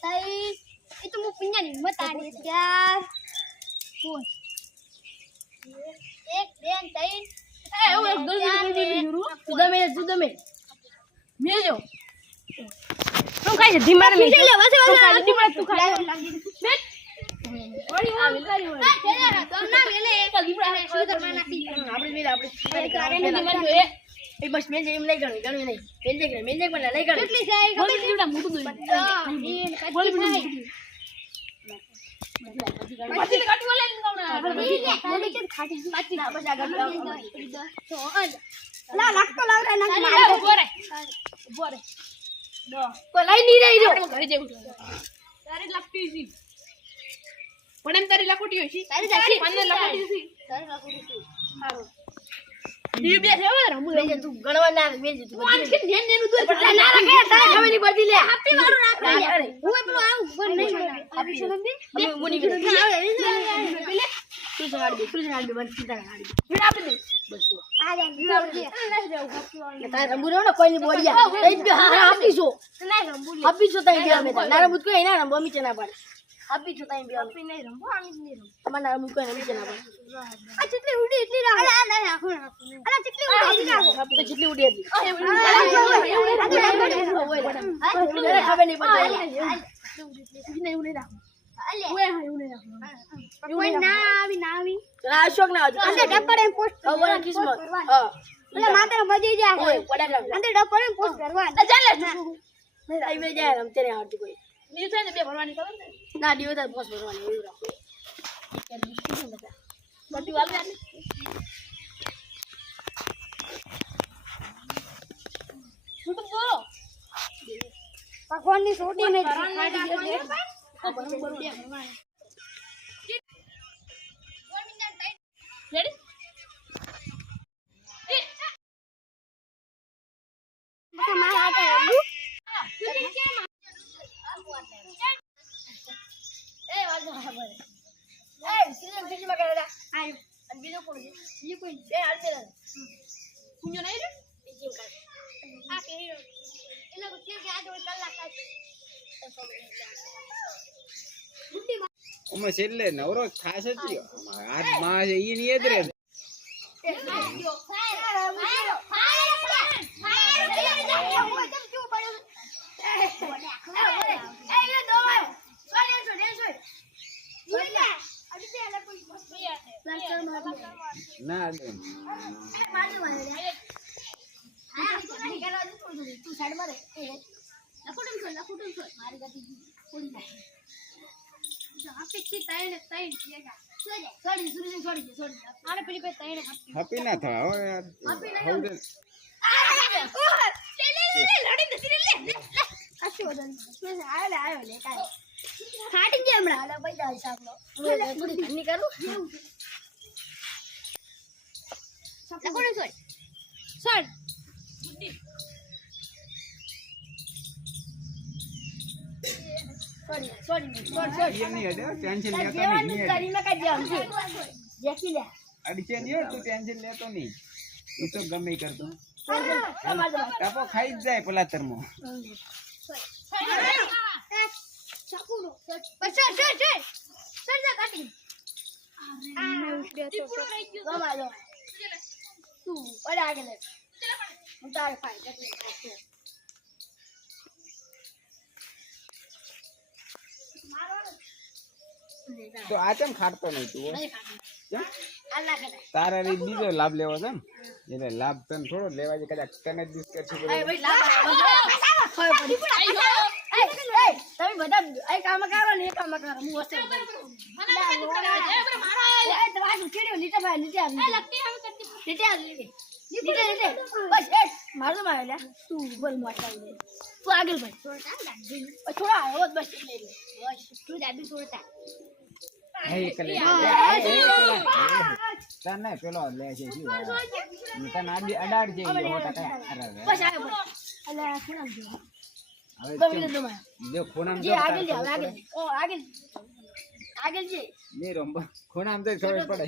તઈ એ તો મુ પિન્યાની હિંમત આડી ત્યાર પોસ 1 2 3 એ હું એક જલ્દી જુદા મે મેલ્યો તું ખાઈ ધીમાર મે લે વાસે ધીમાર તું ખાઈ બેટ ઓડી આ વિલારી હોય તેરા તો ના મેલે એક દીપડા સુધર માં નાખી આપણે ધીમાર જો એ બસ મેલ એમ નહીં ગણું નહીં મેલ પણ નહીં ગણું કેટલી જાય બોલ દીવડા મોટું દોઈ બોલ પછી કાટી વાલે બોલી કે ખાટી પાછી ના બસ આ ગાડી તો લા લાગતો લાવરે ના બોરે કોઈ લઈ નહીં રહી જો ઘરે જેવું તારે લાગતી છે પણ એમ તારી લખોટી હોય છે તારી જાતી મને લખોટી છે તારી લાગતી સારું ઈ બે છે હવે રમુ મેજે તું ગણવા ના મેજે તું આજ કે નેન નેનું દૂધ પટલા ના રાખે તારે ખબર નહીં પડતી લે હાપી વાળું રાખે હું પેલો આવું બંધ નહીં આપી છો નંદી મુની પેલે તું સગાડી બંધ સીધા ગાડી ફિર આપી દે બસ આ જા તારે રમુ નો કોઈ ની બોડિયા એ જ હા આપી છો ના રંબુલી આપી છો તઈ બે મેં ના રમુ કોઈ ના રમો મીચે ના પાડે આપી છો તઈ બે આપી નહીં રંબુ આમી જ નહીં રંબુ અમાર રમુ કોઈ ના મીચે ના પાડે આ ચટલી ઉડી એટલી રાખો અલા ના રાખો અલા ચટલી ઉડી એટલી રાખો આપી તો જેટલી ઉડી હતી ખબર નહીં પડતી કોઈ ના આવી અશોક ના આવજો અંદર ડબ્બડ એમ પોસ્ટ ઓલા કિસ્મત હા એટલે માત્ર મજી જાય ઓય પડા અંદર ડબ્બડ એમ પોસ્ટ કરવા ચાલે આઈ મે જાય રમ તેરે આવતી કોઈ બીજું થાય ને બે ભરવાની ખબર ને ના દીવો તો પોસ્ટ ભરવાની એવું રાખો બટી વાલ ને શું તો બોલો ભગવાનની સોટી ને તો ભરવું બે ભરવાની રેડી મકા માર આટા રંબુ એ વાજો ખબર એ સીઝન ફિશ માં કરેલા આયો અને બીજો કોણ છે ઈ કોઈ બે આલતેલા કુંજો નહીં રે બીજી કાઢ આ કેરો એના કો કે આ દો કલાક અમે છેલ્લે નવરો ખાસ જ હાથ માં છે ઈ ની જ રે ના દે તું સાઈડ માં રે લખોટમ છો મારી ગાડી પડી જાય આપે કી તાઈને છોડી આને પેલી પે તાઈને હપી ના થા હવે યાર હવડે આયો લે કાઈ ખાટી જે હમણાં આલા પૈસા હિસાબનો થોડી ધન્ની કરું લખોટમ છોડ સોરી ઈ ની હડે ટેન્શન લેતો જેવાનું નહીં કરી મે કાઈ જેમ છે જેકી લે અડીચે ની તું ટેન્શન લેતો નહીં ઈ તો ગમે ઈ કરતો તમાર કાપો ખાઈ જ જાય પેલા તરમો ચાકુનો બસ સર જા કાટી દીપડો રહી ગયો તમારો તું ઓરે આગળ લે હું તારે ફાઈ એટલે તો આ કેમ ખાટતો નહીં તું નહીં ખાતી કેમ આલા કરે તારે રી બીજો લાભ લેવો છે ને એટલે લાભ તને થોડો લેવા છે કદાચ તને જ બિસ્કટ છે એ ભાઈ લાવ ખબર પડી તમે બધા આ કામ કરો ને એ કામ કરો હું વસે નીચે ભાઈ નીચે બસ એ મારો મારે લે તું બોલ મોટા તું આગળ ભાઈ થોડા આવ્યો બસ લઈ લે બસ તું દાદી છોડતા હે કલે તને પેલો લે છે શું તને અડાડ છે ઈ હોટા કયા અરે બસ આવ્યો અલ્યા ખૂણા જો હવે ગમી દે મારે જો ખૂણામ જે જો આગળ જા આગળ ઓ આગળ આગળ જે ને રંબા ખૂણામ તો ખબર પડે